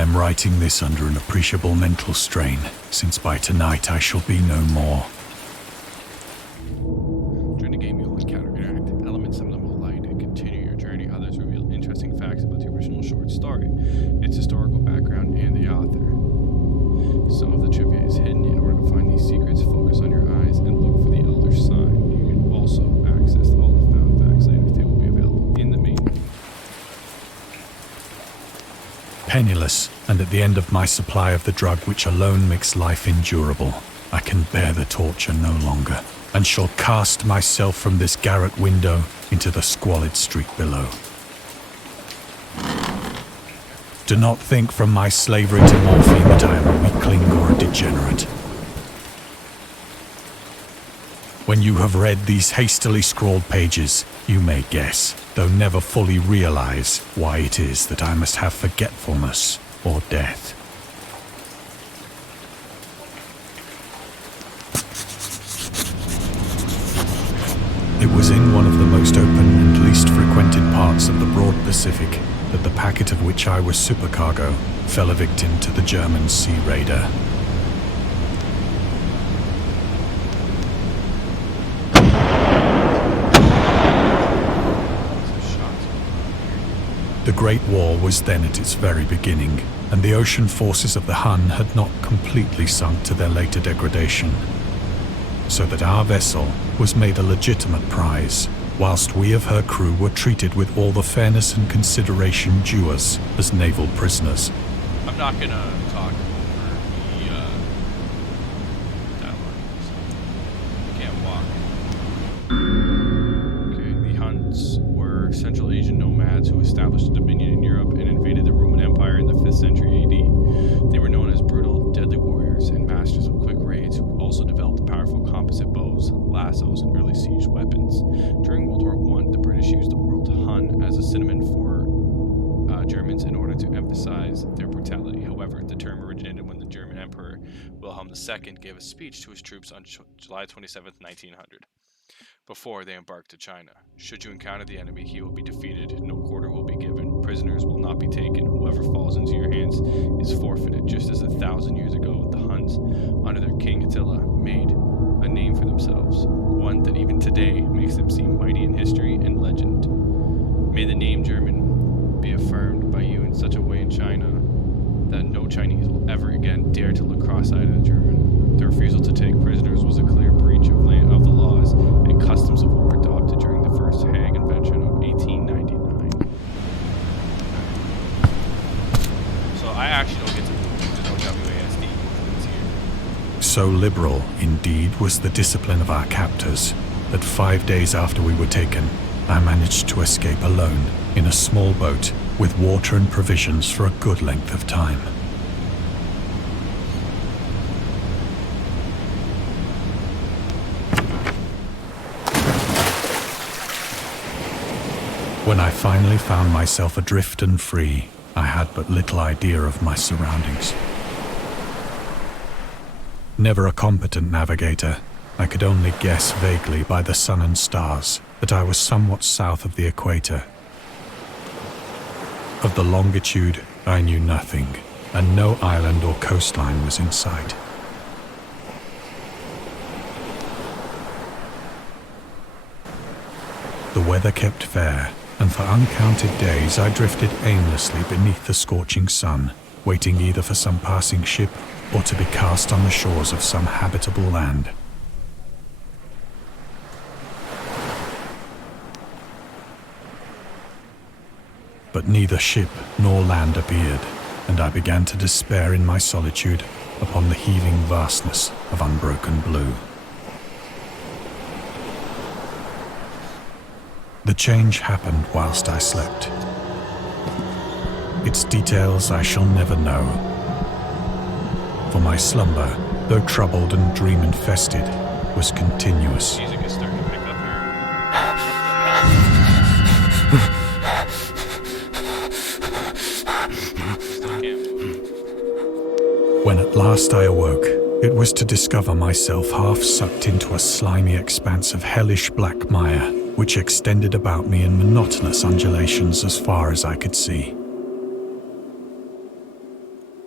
I am writing this under an appreciable mental strain, since by tonight I shall be no more. During the game, you'll encounter interactive elements. Some of them will allow you to continue your journey. Others reveal interesting facts about the original short story, its historical background, and the author. Some of the trivia is hidden. In order to find these secrets, focus on your eyes and look for the Elder Sign. You can also access all the found facts later. They will be available in the main. Penniless, and at the end of my supply of the drug which alone makes life endurable, I can bear the torture no longer, and shall cast myself from this garret window into the squalid street below. Do not think from my slavery to morphine that I am a weakling or a degenerate. When you have read these hastily scrawled pages, you may guess, though never fully realize, why it is that I must have forgetfulness or death. It was in one of the most open and least frequented parts of the broad Pacific that the packet of which I was supercargo fell a victim to the German sea raider. The Great War was then at its very beginning, and the ocean forces of the Hun had not completely sunk to their later degradation, so that our vessel was made a legitimate prize, whilst we of her crew were treated with all the fairness and consideration due us as naval prisoners. I'm not gonna talk over the dialogue, so I can't walk. Okay, the Huns were Central Asian nomads who established a dominion in Europe and invaded the Roman Empire in the 5th century AD. They were known as brutal, deadly warriors and masters of quick raids who also developed powerful composite bows, lassos, and early siege weapons. During World War I, the British used the word Hun as a synonym for Germans in order to emphasize their brutality. However, the term originated when the German Emperor Wilhelm II gave a speech to his troops on July 27, 1900. Before they embarked to China. Should you encounter the enemy, he will be defeated, no quarter will be given, prisoners will not be taken, whoever falls into your hands is forfeited, just as 1,000 years ago the Huns, under their king Attila, made a name for themselves, one that even today makes them seem mighty in history and legend. May the name German be affirmed by you in such a way in China that no Chinese will ever again dare to look cross-eyed at a German. The refusal to take prisoners was a clear breach of the laws and customs of war adopted during the First Hague Convention of 1899. So I actually don't get to move. There's no WASD it's here. So liberal, indeed, was the discipline of our captors, that 5 days after we were taken, I managed to escape alone in a small boat with water and provisions for a good length of time. When I finally found myself adrift and free, I had but little idea of my surroundings. Never a competent navigator, I could only guess vaguely by the sun and stars that I was somewhat south of the equator. Of the longitude, I knew nothing, and no island or coastline was in sight. The weather kept fair, and for uncounted days I drifted aimlessly beneath the scorching sun, waiting either for some passing ship or to be cast on the shores of some habitable land. But neither ship nor land appeared, and I began to despair in my solitude upon the heaving vastness of unbroken blue. The change happened whilst I slept. Its details I shall never know, for my slumber, though troubled and dream-infested, was continuous. Music is starting to pick up here. When at last I awoke, it was to discover myself half sucked into a slimy expanse of hellish black mire, which extended about me in monotonous undulations as far as I could see.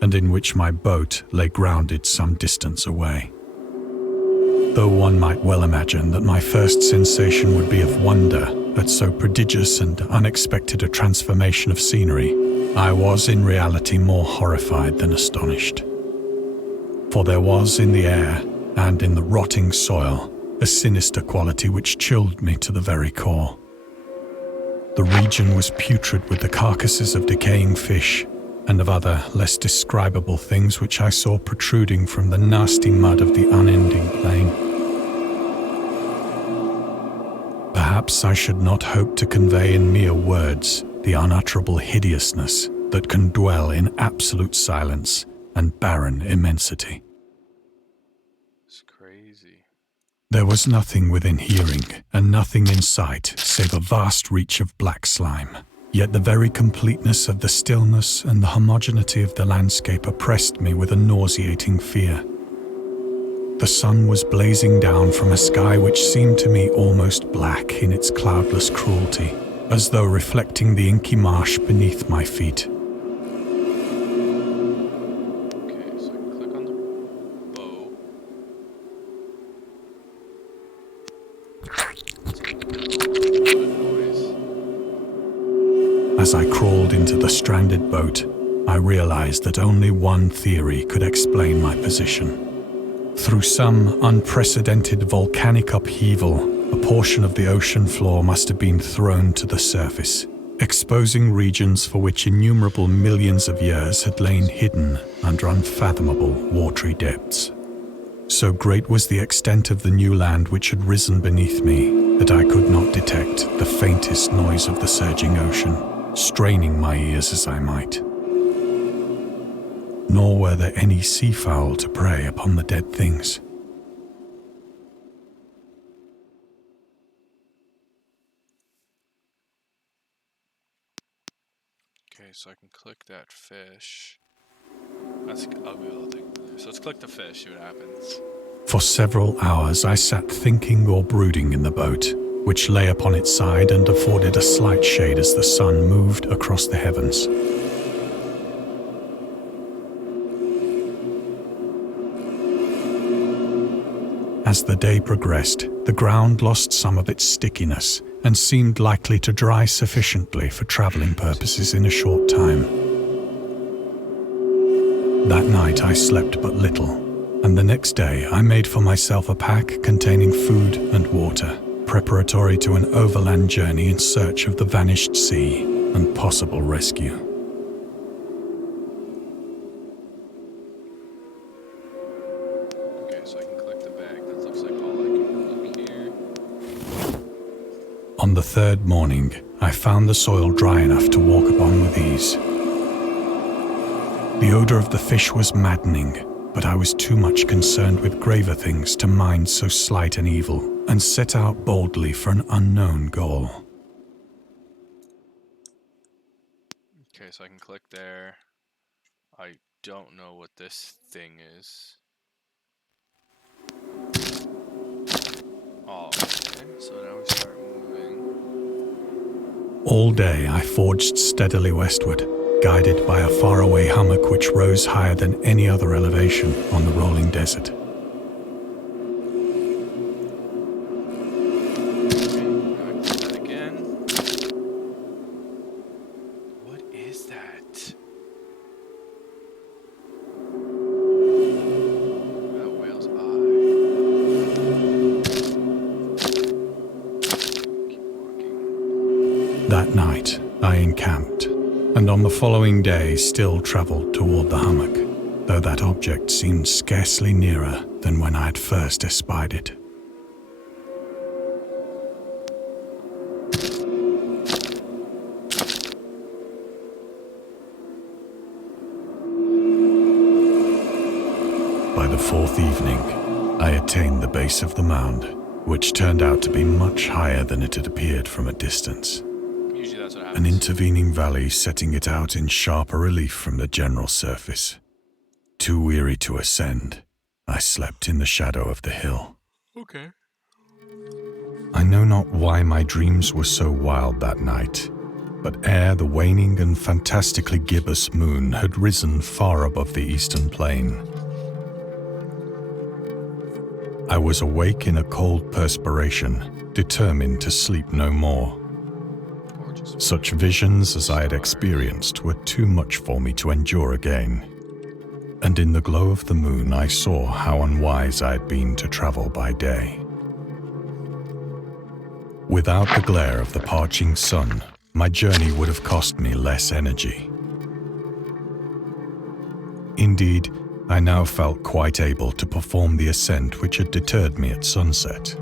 and in which my boat lay grounded some distance away. Though one might well imagine that my first sensation would be of wonder at so prodigious and unexpected a transformation of scenery, I was in reality more horrified than astonished. For there was in the air and in the rotting soil a sinister quality which chilled me to the very core. The region was putrid with the carcasses of decaying fish and of other less describable things which I saw protruding from the nasty mud of the unending plain. Perhaps I should not hope to convey in mere words the unutterable hideousness that can dwell in absolute silence and barren immensity. It's crazy. There was nothing within hearing and nothing in sight save a vast reach of black slime. Yet the very completeness of the stillness and the homogeneity of the landscape oppressed me with a nauseating fear. The sun was blazing down from a sky which seemed to me almost black in its cloudless cruelty, as though reflecting the inky marsh beneath my feet. Okay, so I can click on the bow. As I crawled into the stranded boat, I realized that only one theory could explain my position. Through some unprecedented volcanic upheaval, a portion of the ocean floor must have been thrown to the surface, exposing regions for which innumerable millions of years had lain hidden under unfathomable watery depths. So great was the extent of the new land which had risen beneath me that I could not detect the faintest noise of the surging ocean, straining my ears as I might. Nor were there any seafowl to prey upon the dead things. Okay, so I can click that fish. That's the ugly little thing over there. So let's click the fish, see what happens. For several hours I sat thinking or brooding in the boat, which lay upon its side and afforded a slight shade as the sun moved across the heavens. As the day progressed, the ground lost some of its stickiness and seemed likely to dry sufficiently for traveling purposes in a short time. That night I slept but little, and the next day I made for myself a pack containing food and water, preparatory to an overland journey in search of the vanished sea and possible rescue. Okay, so I can click the bag. That looks like all I can click here. On the third morning, I found the soil dry enough to walk upon with ease. The odor of the fish was maddening, but I was too much concerned with graver things to mind so slight an evil, and set out boldly for an unknown goal. Okay, so I can click there. I don't know what this thing is. Oh, okay. So now we start moving. All day I forged steadily westward, guided by a faraway hummock which rose higher than any other elevation on the rolling desert. That night, I encamped, and on the following day still travelled toward the hummock, though that object seemed scarcely nearer than when I had first espied it. By the fourth evening, I attained the base of the mound, which turned out to be much higher than it had appeared from a distance. Usually that's what An happens. intervening valley setting it out in sharper relief from the general surface. Too weary to ascend, I slept in the shadow of the hill. Okay. I know not why my dreams were so wild that night, But ere the waning and fantastically gibbous moon had risen far above the eastern plain, I was awake in a cold perspiration, determined to sleep no more. Such visions as I had experienced were too much for me to endure again, and in the glow of the moon I saw how unwise I had been to travel by day. Without the glare of the parching sun, my journey would have cost me less energy. Indeed, I now felt quite able to perform the ascent which had deterred me at sunset.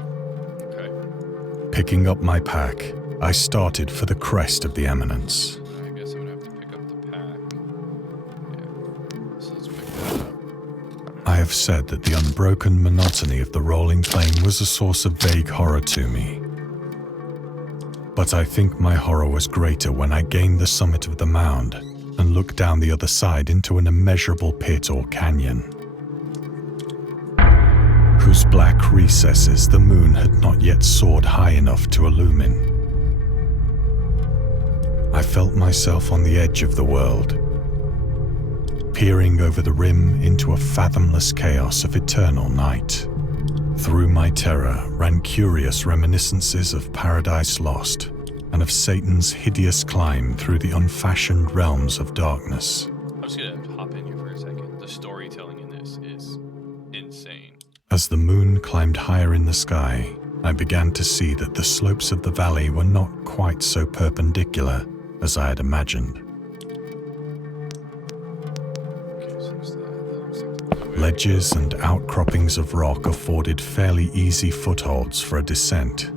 Picking up my pack, I started for the crest of the eminence. I guess I'm gonna have to pick up the pack. Yeah, so let's pick that up. I have said that the unbroken monotony of the rolling plain was a source of vague horror to me. But I think my horror was greater when I gained the summit of the mound and looked down the other side into an immeasurable pit or canyon, whose black recesses the moon had not yet soared high enough to illumine. I felt myself on the edge of the world, peering over the rim into a fathomless chaos of eternal night. Through my terror ran curious reminiscences of Paradise Lost and of Satan's hideous climb through the unfashioned realms of darkness. I'm just gonna hop in here for a second. The storytelling in this is insane. As the moon climbed higher in the sky, I began to see that the slopes of the valley were not quite so perpendicular as I had imagined. Ledges and outcroppings of rock afforded fairly easy footholds for a descent,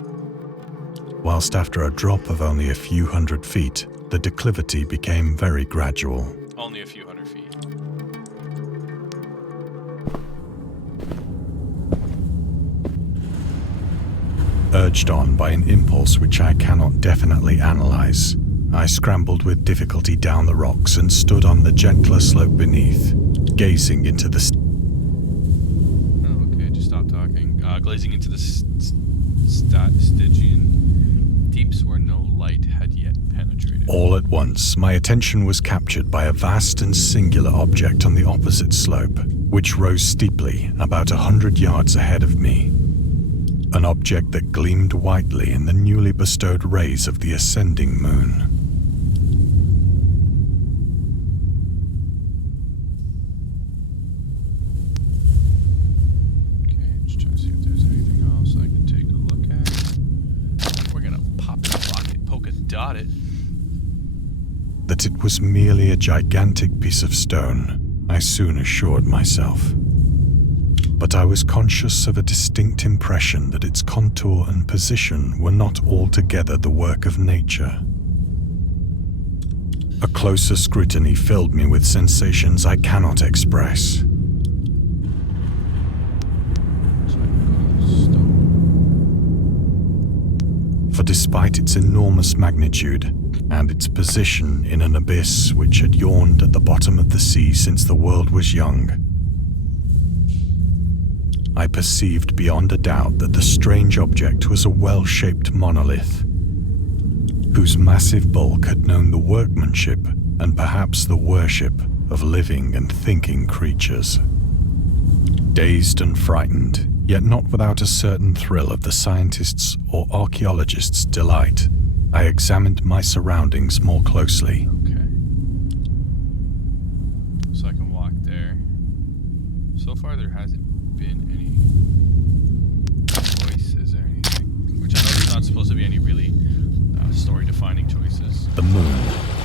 whilst after a drop of only a few hundred feet, the declivity became very gradual. Only a few hundred feet. Urged on by an impulse which I cannot definitely analyze, I scrambled with difficulty down the rocks and stood on the gentler slope beneath, gazing into the glazing into the Stygian deeps where no light had yet penetrated. All at once, my attention was captured by a vast and singular object on the opposite slope, which rose steeply about 100 yards ahead of me. An object that gleamed whitely in the newly bestowed rays of the ascending moon. That it was merely a gigantic piece of stone, I soon assured myself. But I was conscious of a distinct impression that its contour and position were not altogether the work of nature. A closer scrutiny filled me with sensations I cannot express. For despite its enormous magnitude, and its position in an abyss which had yawned at the bottom of the sea since the world was young, I perceived beyond a doubt that the strange object was a well-shaped monolith, whose massive bulk had known the workmanship and perhaps the worship of living and thinking creatures. Dazed and frightened, yet not without a certain thrill of the scientist's or archaeologist's delight, I examined my surroundings more closely. Okay. So I can walk there. So far there hasn't been any choices or anything. Which I know there's not supposed to be any really story-defining choices. The moon,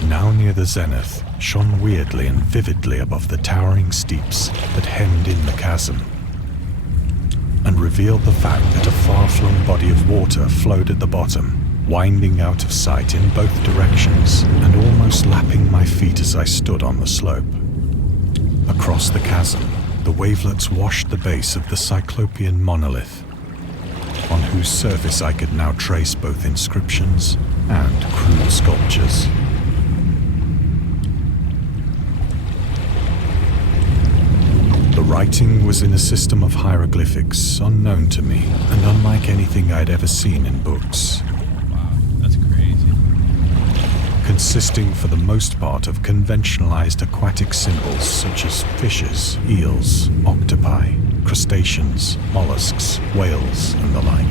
now near the zenith, shone weirdly and vividly above the towering steeps that hemmed in the chasm, and revealed the fact that a far-flung body of water flowed at the bottom, winding out of sight in both directions and almost lapping my feet as I stood on the slope. Across the chasm, the wavelets washed the base of the Cyclopean monolith, on whose surface I could now trace both inscriptions and crude sculptures. The writing was in a system of hieroglyphics unknown to me and unlike anything I'd ever seen in books. Wow, that's crazy. consisting for the most part of conventionalized aquatic symbols such as fishes, eels, octopi, crustaceans, mollusks, whales, and the like.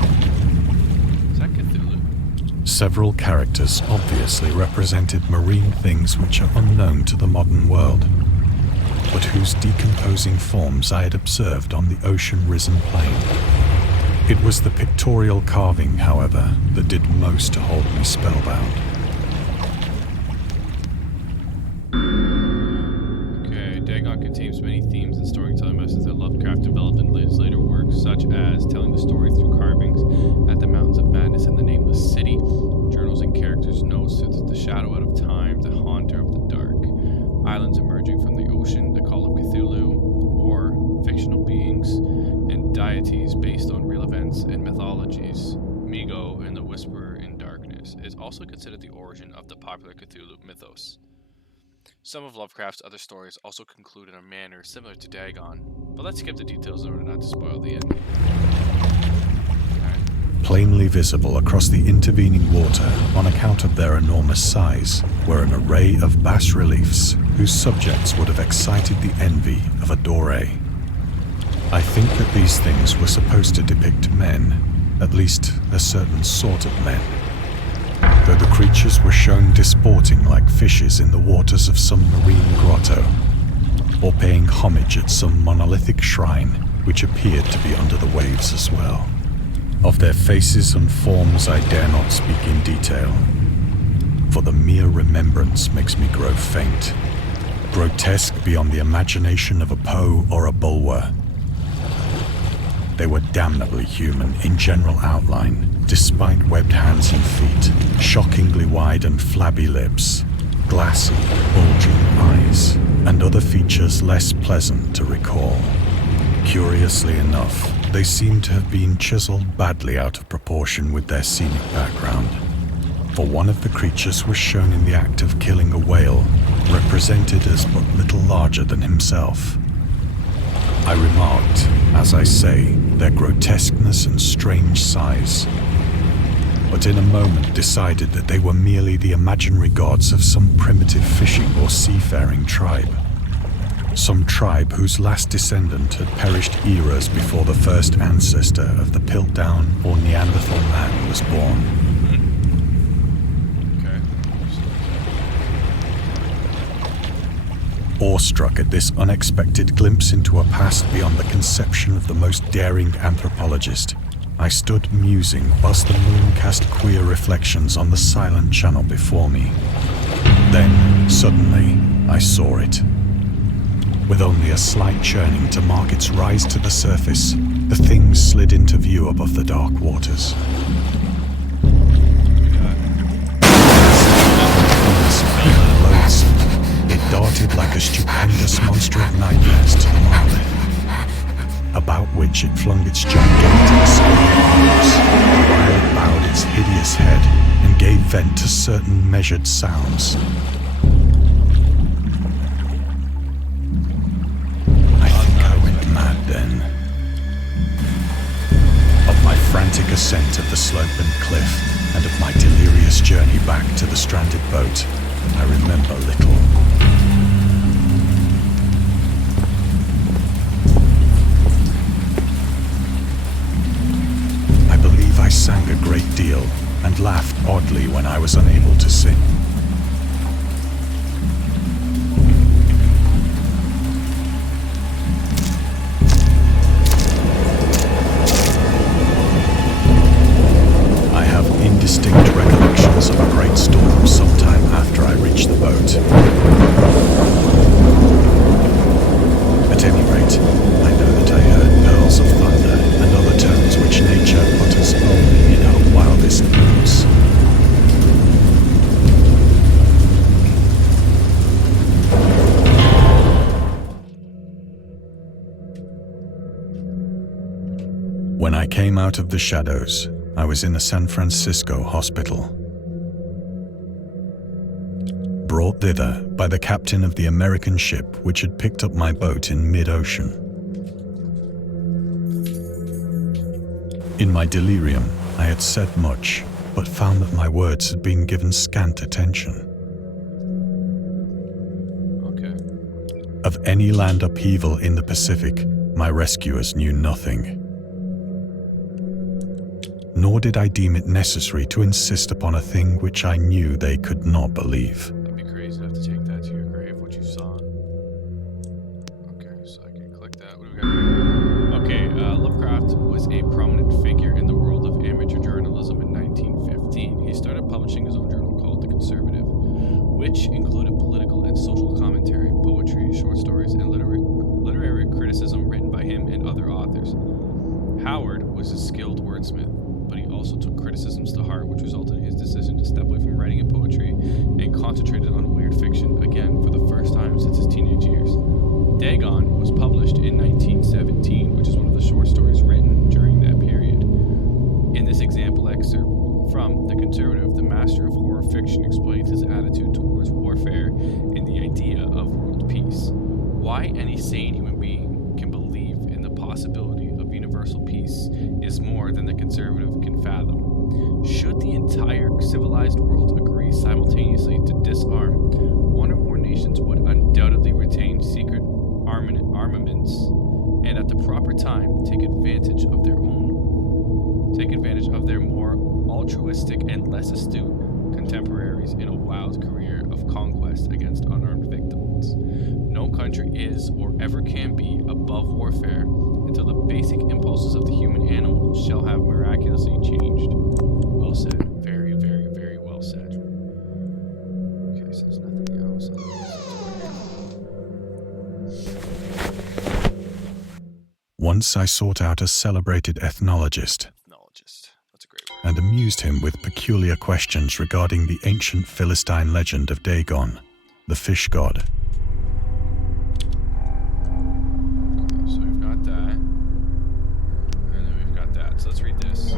Is that Cthulhu? Several characters obviously represented marine things which are unknown to the modern world, but whose decomposing forms I had observed on the ocean-risen plain. It was the pictorial carving, however, that did most to hold me spellbound. Okay, Dagon contains many themes and storytelling methods that Lovecraft developed in his later works, such as telling the story through carvings at the Mountains of Madness and the Nameless City, journals and characters' notes through the shadow out of time, the haunter of the dark, islands emerging from the ocean, the call of Cthulhu, or fictional beings, and deities based on real events and mythologies. Migo and the Whisperer in Darkness is also considered the origin of the popular Cthulhu mythos. Some of Lovecraft's other stories also conclude in a manner similar to Dagon, but let's skip the details in order not to spoil the ending. Plainly visible across the intervening water on account of their enormous size were an array of bas-reliefs whose subjects would have excited the envy of a doré. I think that these things were supposed to depict men, at least a certain sort of men, though the creatures were shown disporting like fishes in the waters of some marine grotto, or paying homage at some monolithic shrine which appeared to be under the waves as well. Of their faces and forms I dare not speak in detail, for the mere remembrance makes me grow faint, grotesque beyond the imagination of a Poe or a Bulwer. They were damnably human in general outline, despite webbed hands and feet, shockingly wide and flabby lips, glassy, bulging eyes, and other features less pleasant to recall. Curiously enough, they seem to have been chiseled badly out of proportion with their scenic background, for one of the creatures was shown in the act of killing a whale, represented as but little larger than himself. I remarked, as I say, their grotesqueness and strange size, but in a moment decided that they were merely the imaginary gods of some primitive fishing or seafaring tribe. Some tribe whose last descendant had perished eras before the first ancestor of the Piltdown or Neanderthal man was born. Awestruck at this unexpected glimpse into a past beyond the conception of the most daring anthropologist, I stood musing whilst the moon cast queer reflections on the silent channel before me. Then, suddenly, I saw it. With only a slight churning to mark its rise to the surface, the thing slid into view above the dark waters. It darted like a stupendous monster of nightmares to the monolith, about which it flung its gigantic scaly arms, while it bowed its hideous head and gave vent to certain measured sounds. I think I went mad then. Of my frantic ascent of the slope and cliff, and of my delirious journey back to the stranded boat, I remember little. I sang a great deal and laughed oddly when I was unable to sing. I have indistinct recollections of a great storm sometime after I reached the boat. At any rate, I know that I heard pearls of thunder and other tones which nature utters only in her wildest moods. When I came out of the shadows, I was in a San Francisco hospital. Brought thither by the captain of the American ship which had picked up my boat in mid-ocean. In my delirium, I had said much, but found that my words had been given scant attention. Of any land upheaval in the Pacific, my rescuers knew nothing. Nor did I deem it necessary to insist upon a thing which I knew they could not believe. That'd be crazy to have to take that to your grave, what you saw. Okay, so I can click that. What do we got here? Okay, Lovecraft was a prominent figure in the world of amateur journalism in 1915. He started publishing his own journal called The Conservative, which included political and social commentary, poetry, short stories, and literary criticism written by him and other authors. Howard was a skilled wordsmith, but he also took criticisms to heart, which resulted in his decision to step away from writing in poetry and concentrated on weird fiction, again for the first time since his teenage years. Dagon was published in 1917, which is one of the short stories written during that period. In this example excerpt from The Conservative, the master of horror fiction explains his attitude towards warfare and the idea of world peace. Why any sane human being can believe in the possibility of universal peace is more than the conservative can fathom. Should the entire civilized world agree simultaneously to disarm, one or more nations would undoubtedly retain secret armaments and at the proper time take advantage of their more altruistic and less astute contemporaries in a wild career of conquest against unarmed victims. No country is or ever can be above warfare until the basic impulses of the human animal shall have miraculously changed. Well said. Very, very, very well said. Okay, so there's nothing else. Once I sought out a celebrated ethnologist That's a great word. and amused him with peculiar questions regarding the ancient Philistine legend of Dagon, the fish god. So we've got that. And then we've got that. So let's read this.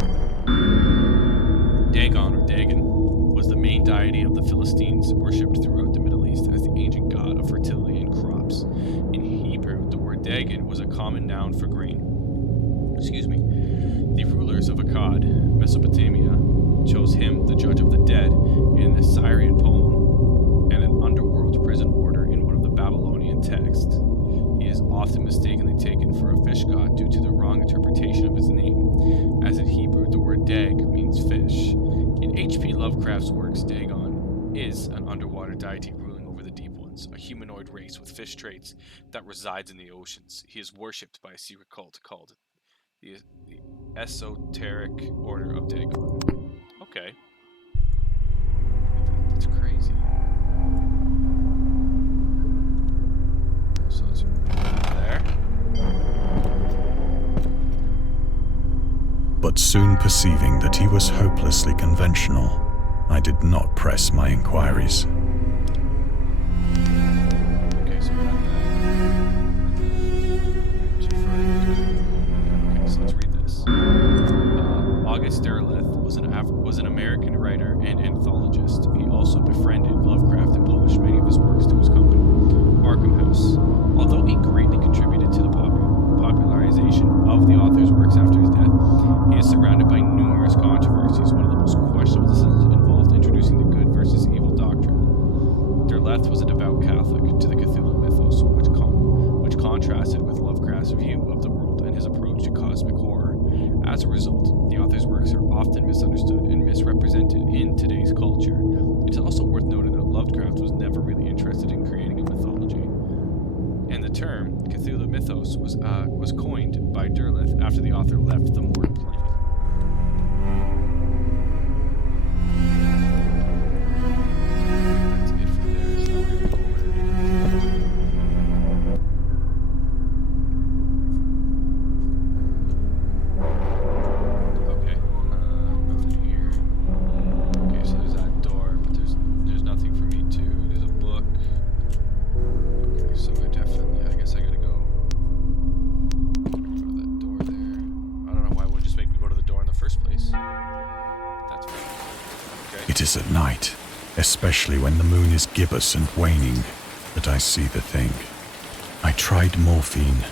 Dagon, or Dagon, was the main deity of the Philistines, worshipped throughout the Middle East as the ancient god of fertility and crops. In Hebrew, the word Dagon was a common noun for grain. The rulers of Akkad, Mesopotamia, chose him the judge of the dead in an Assyrian poem and an underworld prison order in one of the Babylonian texts. He is often mistakenly taken for a fish god due to the wrong interpretation of his name, as in Hebrew the word dag means fish. In H.P. Lovecraft's works, Dagon is an underwater deity ruling over the deep ones, a humanoid race with fish traits that resides in the oceans. He is worshipped by a secret cult called the Esoteric Order of Dagon. Okay. That's crazy. So let's there. But soon perceiving that he was hopelessly conventional, I did not press my inquiries. Okay, so we got that. Okay, so let's read this. August Derleth was an American writer and anthologist. He also befriended Lovecraft and published many of his works to his company, Arkham House. Although he greatly contributed to the popularization of the author's works after his death, he is surrounded by numerous controversies. One of the most questionable decisions involved introducing the good versus evil doctrine. Derleth was a devout Catholic to the Cthulhu mythos, which contrasted with Lovecraft's view of the world and his approach to cosmic horror. As a result, the author's works are often misunderstood and misrepresented in today's culture. It is also worth noting that Lovecraft was never really interested in creating a mythology. And the term Cthulhu mythos was coined by Derleth after the author left the mortal plane. That's it for there. So now we're going to go over okay, nothing here. Okay, so there's that door, but there's nothing for me to. There's a book. Okay, so I guess I gotta go to that door there. I don't know why it would just make me go to the door in the first place. That's fine. Okay. It is at night, especially when the moon is gibbous and waning, that I see the thing. I tried morphine,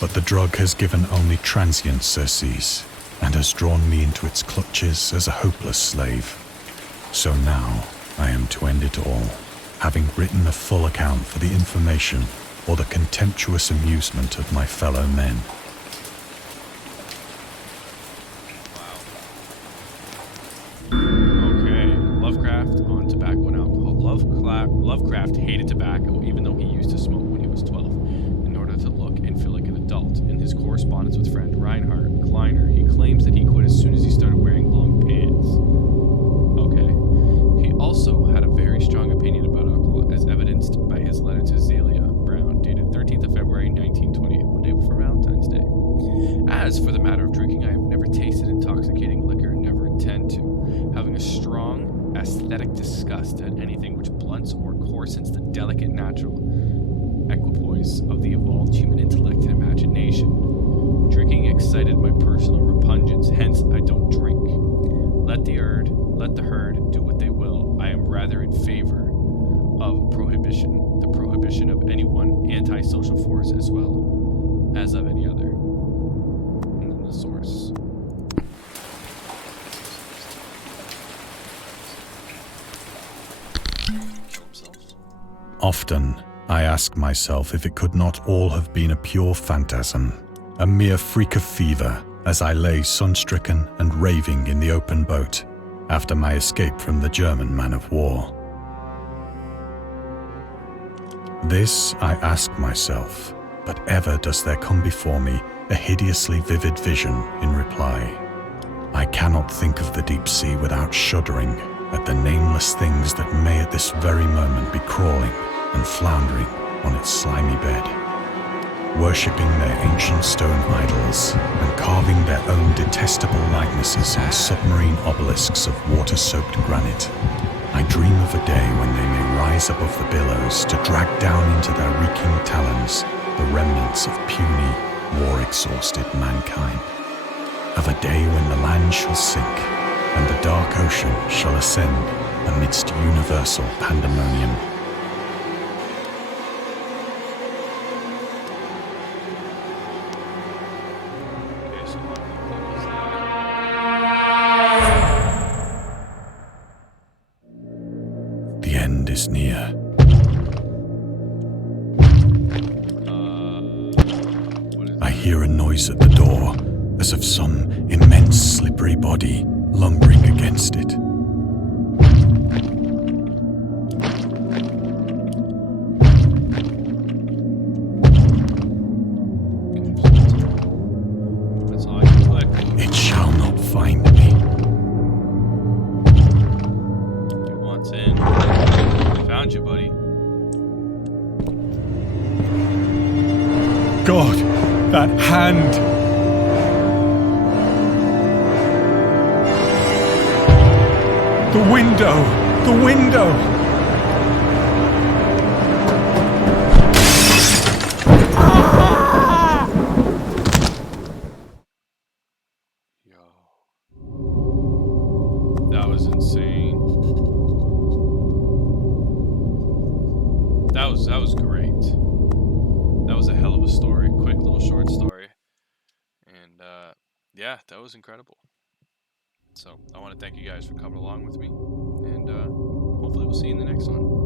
but the drug has given only transient surcease and has drawn me into its clutches as a hopeless slave. So now I am to end it all, having written a full account for the information or the contemptuous amusement of my fellow men. Okay, Lovecraft on tobacco and alcohol. Lovecraft hated tobacco, even though he used to smoke when he was 12, in order to look and feel like an adult. In his correspondence with friend Reinhard Kleiner, he claims that he quit as soon as he started wearing long pants. Okay. He also had a very strong opinion about alcohol, as evidenced by his letter to Zelia Brown, dated 13th of February 1928, one day before Valentine's Day. As for the matter of drinking, I have never tasted intoxicating liquor and never intend to, having a strong aesthetic disgust at anything which blunts or coarsens the delicate natural equipoise of the evolved human intellect and imagination. Drinking excited my personal repugnance, hence I don't drink. Let the herd do what they will. I am rather in favor of prohibition, the prohibition of any one antisocial force as well as of any other. And then the source. Often, I ask myself if it could not all have been a pure phantasm, a mere freak of fever, as I lay sun-stricken and raving in the open boat after my escape from the German man-of-war. This I ask myself, but ever does there come before me a hideously vivid vision in reply. I cannot think of the deep sea without shuddering at the nameless things that may at this very moment be crawling and floundering on its slimy bed, worshipping their ancient stone idols and carving their own detestable likenesses on submarine obelisks of water-soaked granite. I dream of a day when they may rise above the billows to drag down into their reeking talons the remnants of puny, war-exhausted mankind. Of a day when the land shall sink and the dark ocean shall ascend amidst universal pandemonium. The end is near. I hear a noise at the door, as of some immense slippery body lumbering against it. It shall not find me. It wants in. Found you, buddy. God, that hand! The window! The window! Yo. That was insane. That was great. That was a hell of a story. Quick little short story. And yeah, that was incredible. So I want to thank you guys for coming along with me, and hopefully we'll see you in the next one.